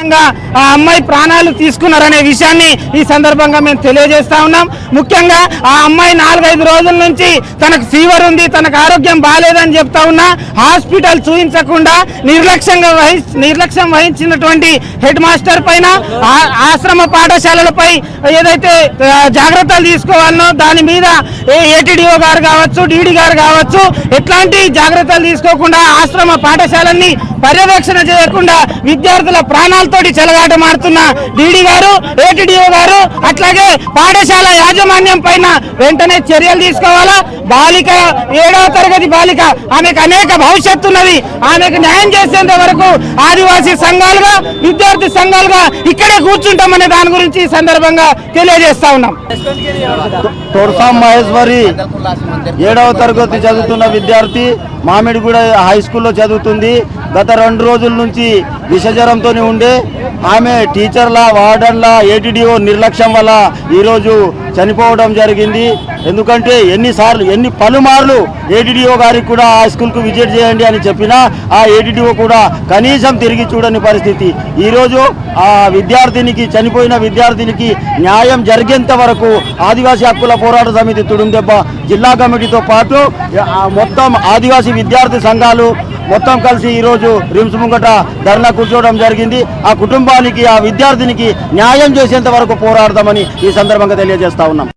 ఆ అమ్మాయి ప్రాణాలు తీసుకున్నారనే విషయాన్ని ఈ సందర్భంగా మేము తెలియజేస్తా ఉన్నాం. ముఖ్యంగా ఆ అమ్మాయి 4-5 రోజుల నుంచి తనకు ఫీవర్ ఉంది, తనకు ఆరోగ్యం బాగాలేదని చెప్తా ఉన్నా హాస్పిటల్ చూపించకుండా నిర్లక్ష్యం వహించినటువంటి హెడ్ మాస్టర్ పైన, ఆశ్రమ పాఠశాలలపై ఏదైతే జాగ్రత్తలు తీసుకోవాలనో దాని మీద ఏటీడీఓ గారు కావచ్చు, డీడీ గారు కావచ్చు ఎట్లాంటి జాగ్రత్తలు తీసుకోకుండా ఆశ్రమ పాఠశాలల్ని పర్యవేక్షణ చేయకుండా విద్యార్థుల ప్రాణాలతోటి చెలగాటమాడుతున్న డీడీ గారు, ఏటీడీఓ గారు అట్లాగే పాఠశాల యాజమాన్యం పైన వెంటనే చర్యలు తీసుకోవాలా. బాలిక 7వ తరగతి బాలిక, ఆమెకు అనేక భవిష్యత్తు ఉన్నది. ఆమెకు న్యాయం చేసేంత వరకు ఆదివాసీ సంఘాలుగా, విద్యార్థి సంఘాలుగా ఇక్కడే కూర్చుంటామనే దాని గురించి ఈ సందర్భంగా తెలియజేస్తా ఉన్నాం. తోర్సాం మహేశ్వరి 7వ తరగతి చదువుతున్న విద్యార్థి మామిడిగూడ హై స్కూల్లో చదువుతుంది. గత 2 రోజుల నుంచి విషజ్వరంతో ఉండే ఆమె టీచర్ల, వార్డన్ల, ఏటీడీఓ నిర్లక్ష్యం వల్ల ఈరోజు చనిపోవడం జరిగింది. ఎందుకంటే పలుమార్లు ఏటీడీఓ గారికి కూడా ఆ స్కూల్కు విజిట్ చేయండి అని చెప్పినా ఆ ఏటీడీఓ కూడా కనీసం తిరిగి చూడని పరిస్థితి. ఈరోజు ఆ విద్యార్థినికి, చనిపోయిన విద్యార్థినికి న్యాయం జరిగేంత వరకు ఆదివాసీ హక్కుల పోరాట సమితి తుడుందెబ్బ జిల్లా కమిటీతో పాటు మొత్తం ఆదివాసీ విద్యార్థి సంఘాలు మొత్తం కలిసి ఈరోజు రిమ్స్ ముంగట ధర్నా కూర్చోవడం జరిగింది. ఆ కుటుంబానికి, ఆ విద్యార్థినికి న్యాయం చేసేంత వరకు పోరాడదామని ఈ సందర్భంగా తెలియజేస్తా ఉన్నాం.